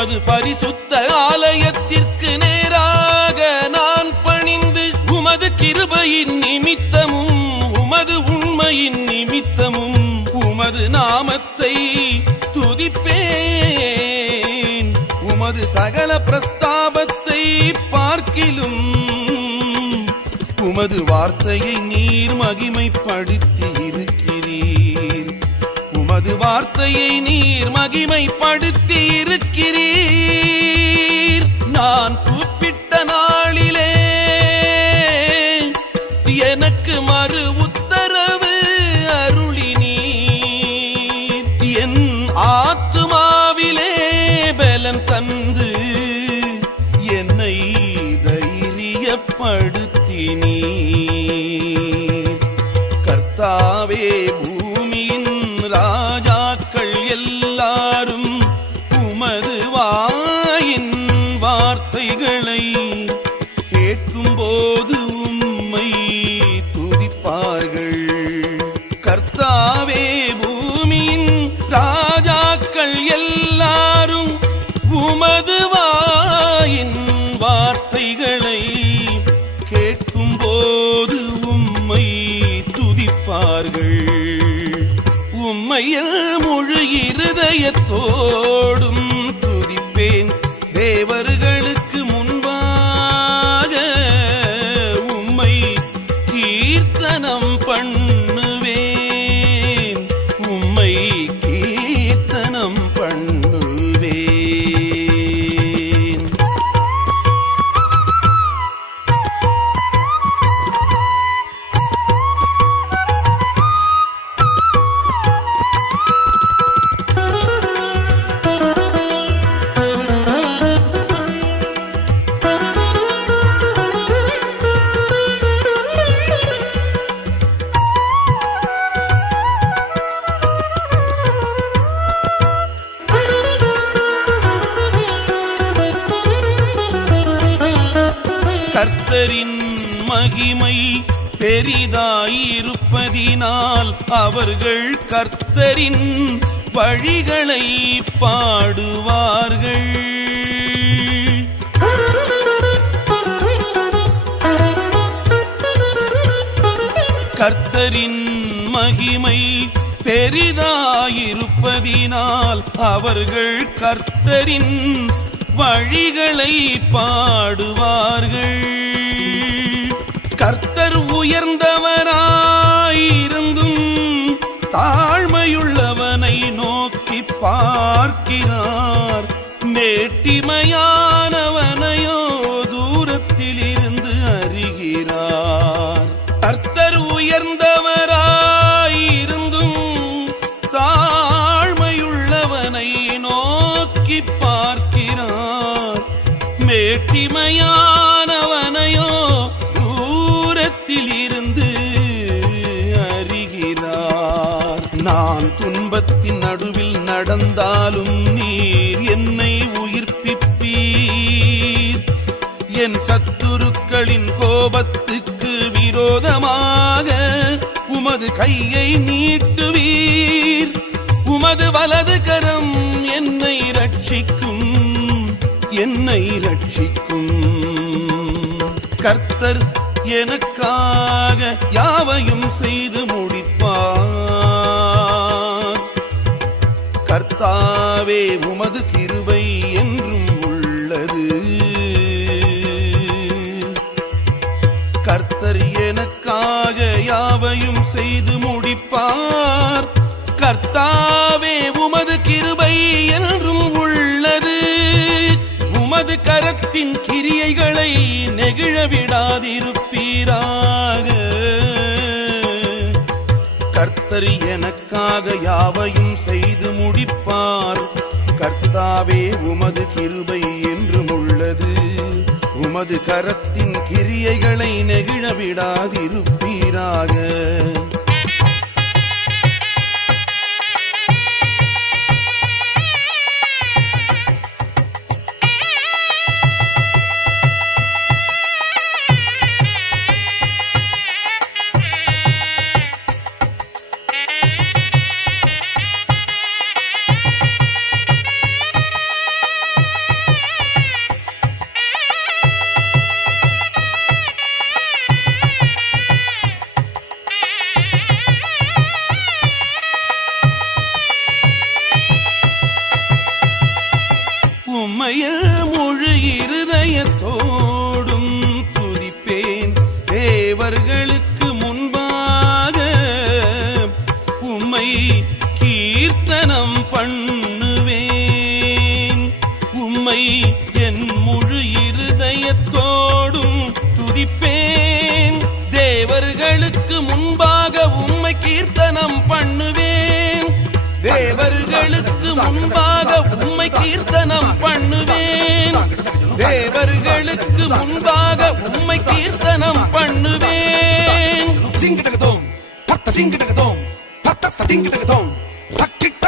உமது பரிசுத்த ஆலயத்திற்கு நேராக நான் பணிந்து உமது கிருபையின் நிமித்தமும் உமது உண்மையின் நிமித்தமும் உமது நாமத்தை துதிப்பேன். உமது சகல பிரஸ்தாபத்தை பார்க்கிலும் உமது வார்த்தையை நீர் மகிமைப்படுத்தி இருக்கிறீர். உமது வார்த்தையை நீர் மகிமைப்படுத்தி இருக்கிறீர். நான் கூப்பிட்ட நாளிலே எனக்கு மறு உத்தரவு அருளினீர். என் ஆத்துமாவிலே பலன் தந்து என்னை தைரியப்படுத்தினீர். கர்த்தாவே, பூமியின் ராஜாக்கள் எல்லாரும் உமது வாயின் வார்த்தைகளை கேட்கும்போது உம்மை துதிப்பார்கள். கர்த்தாவே, பூமியின் ராஜாக்கள் எல்லாரும் உமது வாயின் வார்த்தைகளை கேட்கும்போது உம்மை துதிப்பார்கள். உம்மையில் முழு இருதயத்தோடும் துதிப்பேன். தேவர்களுக்கு முன்பாக உம்மை கீர்த்தனம் பண்ணுவேன். உம்மை கீர்த்தனம் பண்ணுவேன். கர்த்தரின் மகிமை பெரிதாயிருப்பதினால் அவர்கள் கர்த்தரின் வழிகளை பாடுவார்கள். கர்த்தரின் மகிமை பெரிதாயிருப்பதினால் அவர்கள் கர்த்தரின் வழிகளை பாடுவார்கள். கர்த்தர் உயர்ந்தவராயிருந்தும் தாழ்மையுள்ளவனை நோக்கி பார்க்கிறார். மேட்டிமையானவனையோ தூரத்தில் இருந்து அறிகிறார். கர்த்தர் உயர்ந்தவராயிருந்தும் தாழ்மையுள்ளவனை நோக்கி பார்க்கிறார். மேட்டிமையானவனையோ தூரத்தில் இருந்து அறிகிறார். நான் துன்பத்தின் நடுவில் நடந்தாலும் நீர் என்னை உயிர்ப்பிப்பீர். என் சத்துருக்களின் கோபத்துக்கு விரோதமாக உமது கையை நீட்டுவீர். உமது வலது கரம் என்னை ரட்சிக்கும், என்னை ரட்சிக்கும். கர்த்தர் எனக்காக யாவையும் செய்து முடிப்பார். கர்த்தாவே, உமது கிருபை என்றும் உள்ளது. கர்த்தர் எனக்காக யாவையும் செய்து முடிப்பார். கர்த்தாவே, உமது கிருபை என்றும் உள்ளது. உமது கரத்தின் கிரியைகளை நெகிழ விடாதிருப்பீராக. கர்த்தர் எனக்காக யாவையும் செய்து முடிப்பார். கர்த்தாவே, உமது கிருபை என்றும் உள்ளது. உமது கரத்தின் கிரியைகளை நெகிழ விடாதிருப்பீராக. உம்மையில் முழு இருதயத்தோடும் துதிப்பேன். தேவர்களுக்கு முன்பாக உம்மை கீர்த்தனம் பண்ணுவேன். உம்மை என் முழு இருதயத்தோடும் துதிப்பேன். தேவர்களுக்கு முன்பாக உம்மை கீர்த்தனம் பண்ணுவேன். தேவர்களுக்கு முன்பாக உம்மை கீர்த்தனம் பண்ணுவேன். தேவர்களுக்கு முன்பாக உம்மை கீர்த்தனம் பண்ணுவேன். திங்கிட்டகதோம் பத்த திங்கிட்டகதோம் பத்த திங்கிட்டகதோம் தக்கிட்ட